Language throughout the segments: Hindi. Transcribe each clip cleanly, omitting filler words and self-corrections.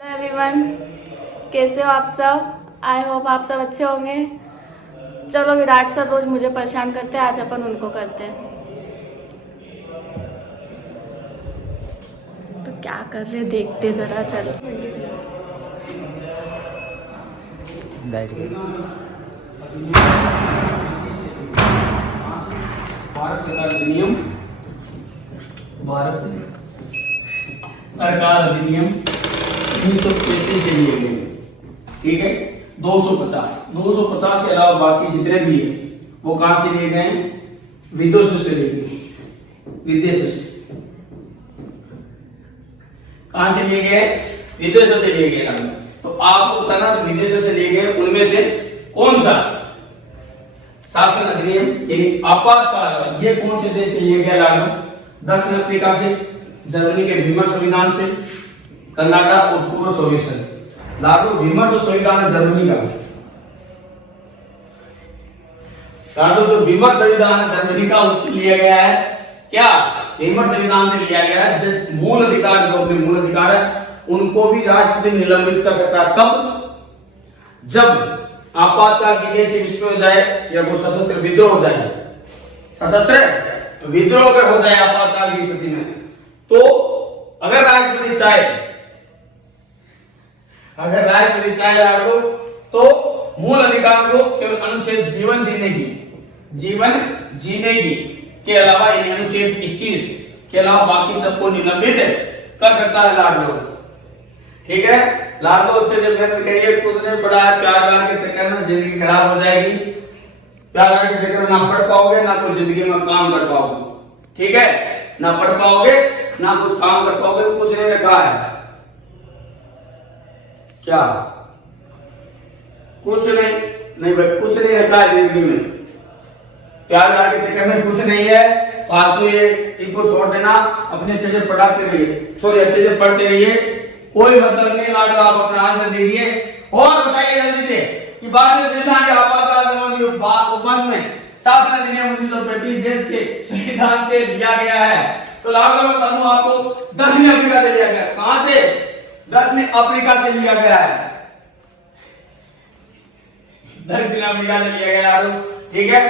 हेलो एवरीवन, कैसे हो आप सब। आई होप आप सब अच्छे होंगे। चलो, विराट सर रोज मुझे परेशान करते हैं, आज अपन उनको करते हैं। तो क्या कर रहे देखते जरा। चल बैठ गई। भारत सरकार अधिनियम, भारत सरकार अधिनियम 1933 से लिए गए। ठीक है, 250 के अलावा बाकी जितने भी है वो कहां से लिए गए? विदेशों से लिए गए। विदेशों से कहां से लिए गए? विदेशों से लिए गए। तो आपको बताना जो विदेशों से लिए गए उनमें से कौन सा शासन अधिनियम यानी आपातकाल ये कौन से देश से लिए गया लागू? दक्षिण अफ्रीका से, जर्मनी के वीमर संविधान से, कनाडा और पूर्व सोवियत संघ। लागू वीमर जो संविधान है जर्मनी का, लागू जो वीमर संविधान है जर्मनी का उससे लिया गया है। क्या वीमर संविधान से लिया गया है? जिस मूल अधिकार जो अपने मूल अधिकार है उनको भी राष्ट्रपति निलंबित कर सकता है। कब? जब आपातकाल की ऐसी स्थिति हो जाए या वो सशस्त्र विद्रोह हो जाए, सशस्त्र विद्रोह अगर हो जाए आपातकाल की स्थिति में, तो अगर राष्ट्रपति चाहे आपको तो मूल अधिकार को केवल अनुच्छेद जीवन जीने की के अलावा यानी अनुच्छेद 21 के अलावा बाकी सबको निलंबित कर सकता है लाडलो। ठीक है, लाडलो अच्छे से मेहनत करिए, कुछ नहीं पढ़ा है, प्यार के चक्कर में जिंदगी खराब हो जाएगी। प्यार के चक्कर में ना पढ़ पाओगे ना कोई जिंदगी में काम कर पाओगे। ठीक है, ना पढ़ पाओगे ना कुछ काम कर पाओगे। कुछ नहीं रखा है, क्या कुछ नहीं भाई, कुछ नहीं रखा है जिंदगी में। प्यार के चक्कर में कुछ नहीं है। फालतू ये इनको छोड़ देना, अपने अच्छे से पढ़ाते रहिए, सॉरी अच्छे से पढ़ते रहिए, कोई मतलब नहीं। लाडो आप अपना आंसर दीजिए और बताइए जल्दी से कि भारतीय संविधान के आपातकाल उपबंध में शासन अधिनियम 1935 देश के संविधान से लिया गया है। तो लाडो मैं बताऊं आपको, दक्षिण अफ्रीका से लिया गया। कहां से? दक्षिण अफ्रीका से लिया गया है। दक्षिण अफ्रीका से लिया गया लाडो। ठीक है,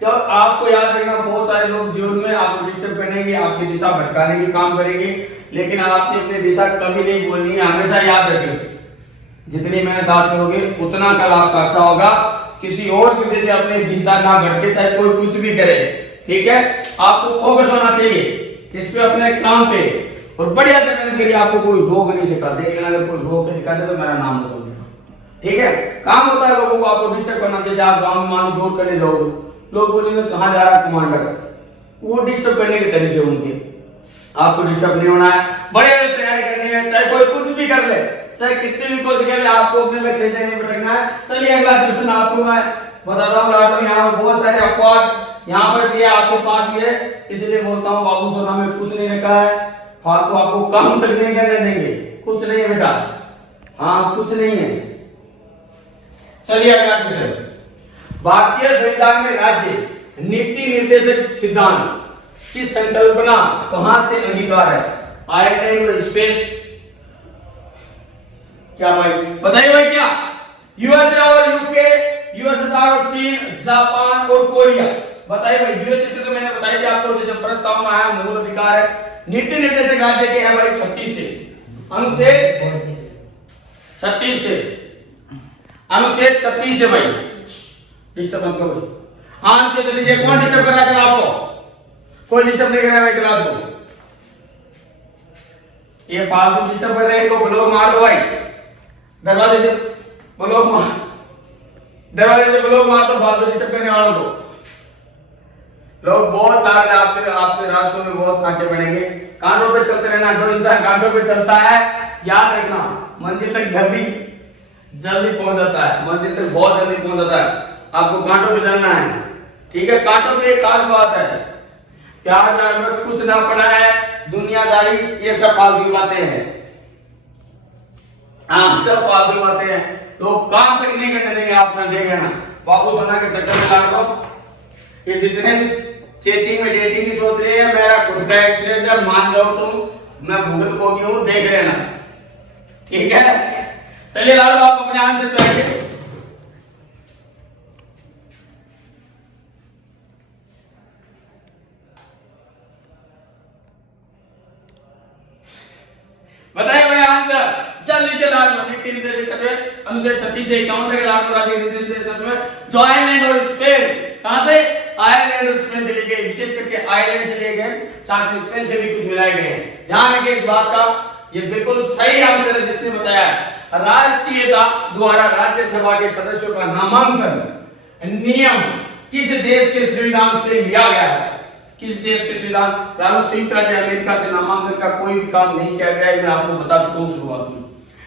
तो आपको याद रखना, बहुत सारे लोग जीवन में आपको डिस्टर्ब करेंगे, आपकी दिशा भटकाने की काम करेंगे, लेकिन आपने अपनी दिशा कभी नहीं बोलनी है। हमेशा याद रखिए, जितनी मेहनत आप करोगे उतना कल आपका अच्छा होगा। किसी और की वजह से अपनी दिशा ना भटके, चाहे कोई कुछ भी करे। ठीक है, आपको फोकस होना चाहिए किस पे? अपने काम पे, और बढ़िया से मेहनत करिए। आपको कोई रोग नहीं सिखाते, लेकिन अगर कोई रोग के दिखाते तो मेरा नाम बताओगे। ठीक है, काम होता है लोगों को आपको डिस्टर्ब करना। जैसे आप गाँव में मानो दूर करने जाओगे, लोग बोलेंगे कहां जा रहा है कमांडर, वो डिस्टर्ब करने के तरीके उनके। आपको डिस्टर्ब नहीं होना है, बड़े तैयारी करनी है, चाहे कोई कुछ भी कर ले, चाहे कितनी भी कोशिश कर ले, आपको अपने लक्ष्य से नहीं भटकना है। चलिए अगला क्वेश्चन आपको मैं बताता हूँ। लाडो यहाँ बहुत सारे अपवाद यहाँ पर भी है, आपके पास भी है, इसलिए बोलता हूँ बाबू सोना में कुछ नहीं रखा है। फालतू आपको काम तक नहीं करने देंगे, कुछ नहीं है बेटा। हाँ, कुछ नहीं है। चलिए अगला क्वेश्चन, भारतीय संविधान में राज्य नीति निर्देशक सिद्धांत की संकल्पना कहां से अंगीकार है? आयरलैंड और स्पेस। क्या भाई बताइए भाई, क्या यूएसए और यूके, यूएसएसआर और चीन, जापान और कोरिया? बताइए भाई। यूएसए से तो मैंने बताया कि आपको जैसे प्रस्ताव में आया, मूल अधिकार है। नीति निर्देशक राज्य के है भाई 36 से, अनुच्छेद 36 से, अनुच्छेद 36 से भाई। डिस्टर्ब मत करो। हाँ, तो लीजिए, कौन डिस्टर्ब कर रहा है क्लास को? कोई डिस्टर्ब नहीं कर रहा है क्लास को। ये फालतू डिस्टर्ब कर रहे हैं, इनको ब्लॉक मार दो भाई। दरवाजे से ब्लॉक मार, दरवाजे से ब्लॉक मार दो फालतू डिस्टर्ब करने वालों को। लोग बहुत आपके रास्तों में बहुत कांटे बनेंगे। कांटों पे चलते रहना। जो इंसान कांटों पे चलता है, याद रखना, मंजिल तक जल्दी पहुंच जाता है। मंजिल तक बहुत जल्दी पहुंच जाता है। आपको कांटों पे चलना है। ठीक है, कांटों पे एक खास बात है, प्यार में कुछ ना पड़ा है, दुनियादारी, ये सब फालतू बातें हैं। हाँ, सब फालतू बातें हैं। लोग काम तक नहीं करने देंगे। आपने देखे ना, बाबू सोना के चक्कर में लाडो ये जितने भी चैटिंग में डेटिंग की सोच रही है, मेरा खुद का एक्सपीरियंस है, मान जाओ तुम, मैं भुगत भोगी हूं, देख लेना। ठीक है, चलिए लाडो आप अपने आंसर करेंगे। बताइए भाई आंसर जल्दी से लाडो। अनुच्छेद 36 से 51 तक लाडो राज्य जो आयरलैंड और स्पेन, कहां से? आयरलैंड और स्पेन से लिए गए, विशेष करके आयरलैंड से लिए गए, साथ में स्पेन से भी कुछ मिलाए गए। ध्यान रखिए इस बात का, ये बिल्कुल सही आंसर है जिसने बताया। राष्ट्रीयता द्वारा राज्यसभा के सदस्यों का नामांकन नियम किस देश के संविधान से लिया गया है? किस देश के संविधान? संयुक्त राज्य अमेरिका से नामांकन का कोई भी काम नहीं किया गया है, मैं आपको बता चुका हूं शुरुआत में।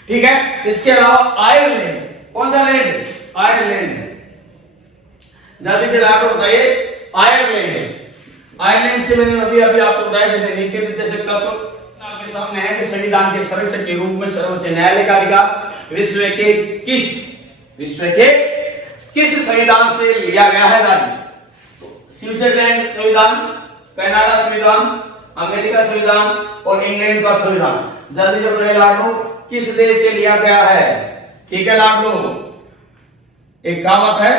ठीक है, इसके अलावा आयरलैंड, कौन सा लैंड? आयरलैंड। जल्दी से आपको बताइए, आयरलैंड है। आयरलैंड से मैंने अभी आपको बताया, जैसे नीचे निर्देशक का तो आपके सामने है कि संविधान के संरक्षक के रूप में सर्वोच्च न्यायालय का अधिकार विश्व के किस संविधान से लिया गया है राज्य? तो स्विट्जरलैंड संविधान, कनाडा संविधान, अमेरिका संविधान और इंग्लैंड का संविधान। जल्दी से बताइए लाडो, किस देश से लिया गया है? ठीक है लाडो, एक कहावत है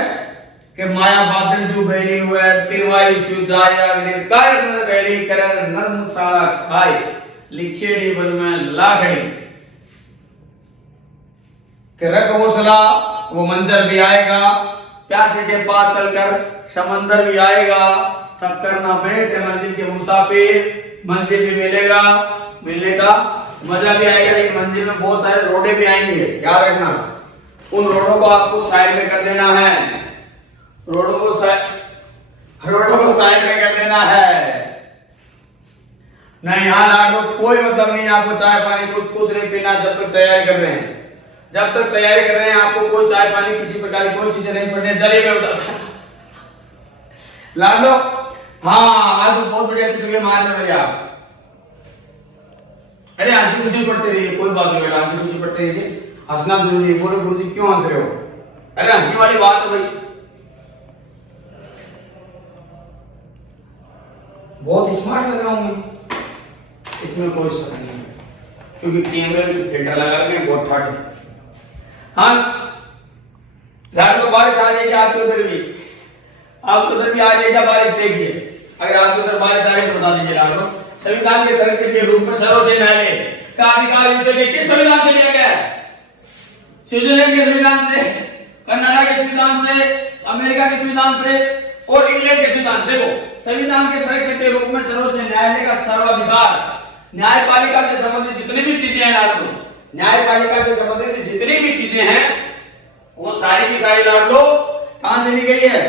कि माया बादल जो बैली हुए तिरवाई सुजाया कर नर बैली कर नर्म साड़ा खाए लिखेड़ी बन में लाखड़ी कि रख हौसला वो मंजर भी आएगा, प्यासे के पास चलकर समंदर भी आएगा, थक कर ना बैठ मंजिल के मुसाफिर, मंजिल भी मिलेगा, मिलने का मजा भी आएगा, लेकिन मंजिल में बहुत सारे रोडे भी आएंगे, याद रखना। उन रोडों को आपको साइड में कर देना है, रोडों को साइड में कर देना है। नहीं यहाँ लाडो कोई मतलब नहीं, आपको चाय पानी कुछ नहीं पीना जब तक तैयारी कर रहे हैं। जब तक तैयारी कर रहे हैं आपको कोई चाय पानी किसी प्रकार की कोई चीजें नहीं पड़नी, दलिए में उतर लाडो। हाँ आज तो बहुत बढ़िया चुटकुले मारने वाले आप। अरे हंसी खुशी पढ़ते रहिए, कोई बात नहीं बेटा, हंसी खुशी पढ़ते रहिए, हंसना जरूरी है। बोलो गुरुजी क्यों हंस रहे हो? अरे हंसी वाली बात है भाई, बहुत स्मार्ट लग रहा हूं मैं, इसमें कोई शक नहीं है, क्योंकि कैमरे में फिल्टर लगा रखे हैं, बहुत ठाट है। हाँ लाडो बारिश आ जाएगी आपके उधर भी, आपके उधर भी आ जाएगा बारिश। देखिए अगर आपके उधर बारिश आ रही तो बता दीजिए लाडो। संविधान के संरक्षक के रूप में सर्वोच्च न्यायालय का अधिकार विश्व के किस संविधान से लिया गया है? स्विट्जरलैंड के संविधान से, कनाडा के संविधान से, अमेरिका के संविधान से और इंग्लैंड के संविधान। देखो संविधान के संरक्षक के रूप में सर्वोच्च न्यायालय का सर्वाधिकार, न्यायपालिका से संबंधित जितनी भी चीजें हैं लाडो, न्यायपालिका से संबंधित जितनी भी चीजें हैं वो सारी की सारी लाडो कहां से ली गई है?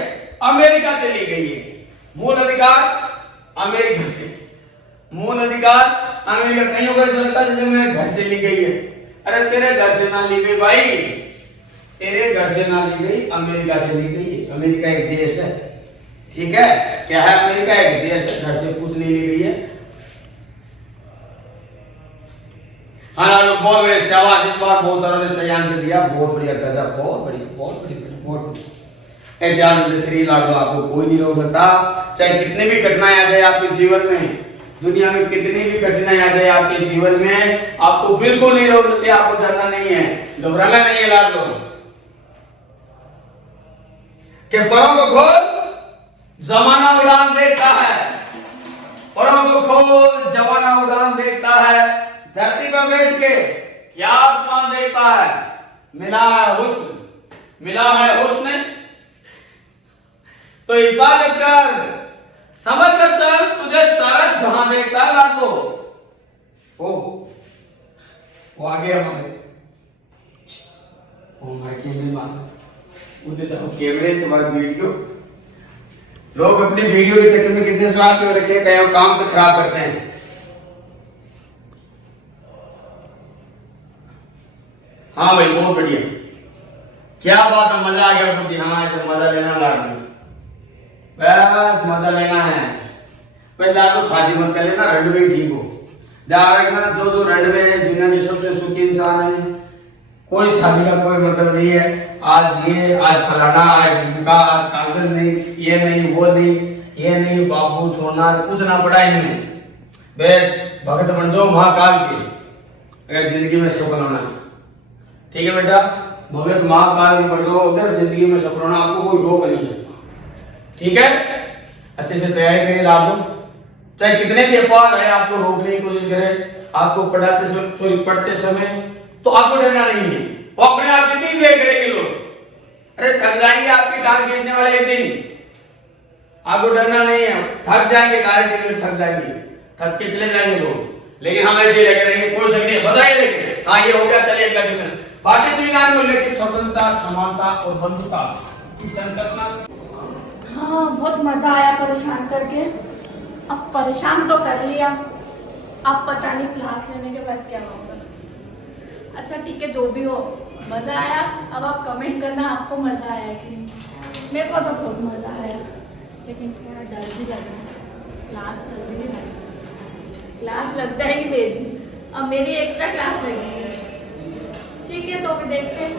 अमेरिका से ली गई है। मूल अधिकार अमेरिका से, मूल अधिकार अमेरिका। कहीं पर लगता है जैसे मेरे घर से ली गई है। अरे तेरे घर से ना ली गई भाई, तेरे घर से ना ली गई, अमेरिका से ली गई है। अमेरिका एक देश है, ठीक है, क्या है? अमेरिका एक देश है, घर से कुछ नहीं ली गई है। हाँ बहुत बड़े शाबाश, इस बार बहुत सारों ने सही आंसर दिया, बहुत बढ़िया, गजब, बहुत बढ़िया, बहुत बढ़िया, बहुत बढ़िया। ऐसे आंसर देते रहिए लाडो, आपको कोई नहीं रोक सकता, चाहे कितने भी कठिनाई आ जाए आपके जीवन में, दुनिया में कितनी भी कठिनाई आ जाए आपके जीवन में, आपको बिल्कुल नहीं रोक सकते। आपको डरना नहीं है, घबराना नहीं है लाडो। कि परों को खोल जमाना उड़ान देखता है, परों को खोल जमाना उड़ान देखता है, धरती पर बैठ के क्या आसमान देखता है, मिला है हुस्न, मिला है हुस्न तो हिफाजत कर, समझ कर चल, तुझे सारा जहां देखता है लाडो। ओ वो आगे हमारे कैमरे मार उधर तो कैमरे तुम्हारे वीडियो, लोग अपने वीडियो के चक्कर में कितने स्वार्थ हो रखे हैं, काम तो खराब करते हैं। हाँ भाई बहुत बढ़िया, क्या बात है, मजा आ गया मुझे। हाँ ऐसे मजा लेना लाडो, बस मजा लेना है। वैसे लाडो शादी मत कर लेना, रंड में ठीक हो, ध्यान रखना। जो रंड में है दुनिया में सबसे सुखी इंसान है, कोई शादी का कोई मतलब नहीं है। आज ये, आज फलाना, आज ढीमका, आज कागज नहीं, ये नहीं, वो नहीं, ये नहीं, बाबू सोना कुछ ना पड़ा इनमें। बस भगत बन जाओ महाकाल के, अगर जिंदगी में सुख होना है। ठीक है बेटा, भगत महाकाल की पढ़ दो, अगर जिंदगी में सफल होना आपको कोई रोक नहीं सकता। ठीक है, अच्छे से तैयारी करें लाडो, चाहे कितने भी अफवाह है आपको रोकने की कोशिश करे, आपको पढ़ते समय तो आपको डरना नहीं है, वो अपने आप कितनी देर करेंगे लोग, अरे थक जाएंगे आपकी टांग खींचने वाले एक दिन, आपको डरना नहीं है, थक जाएंगे कार्य के लिए, थक जाएंगे, थक के चले जाएंगे लोग, लेकिन हम ऐसे लगे रहेंगे, कोई शक नहीं। बताइए लेकिन हाँ ये हो गया, चलिए अगला क्वेश्चन। भारतीय संविधान में उल्लेखित स्वतंत्रता, समानता और बंधुता की संकल्पना। हाँ बहुत मजा आया परेशान करके, अब परेशान तो कर लिया, अब पता नहीं क्लास लेने के बाद क्या होगा। अच्छा ठीक है, जो भी हो मजा आया। अब आप कमेंट करना आपको मजा आया कि नहीं। मेरे को तो बहुत मजा आया, लेकिन थोड़ा डर भी लग रहा है, क्लास जल्दी नहीं लग, क्लास लग जाएगी मेरी, अब मेरी एक्स्ट्रा क्लास लगेगी। ठीक है तो अभी देखते हैं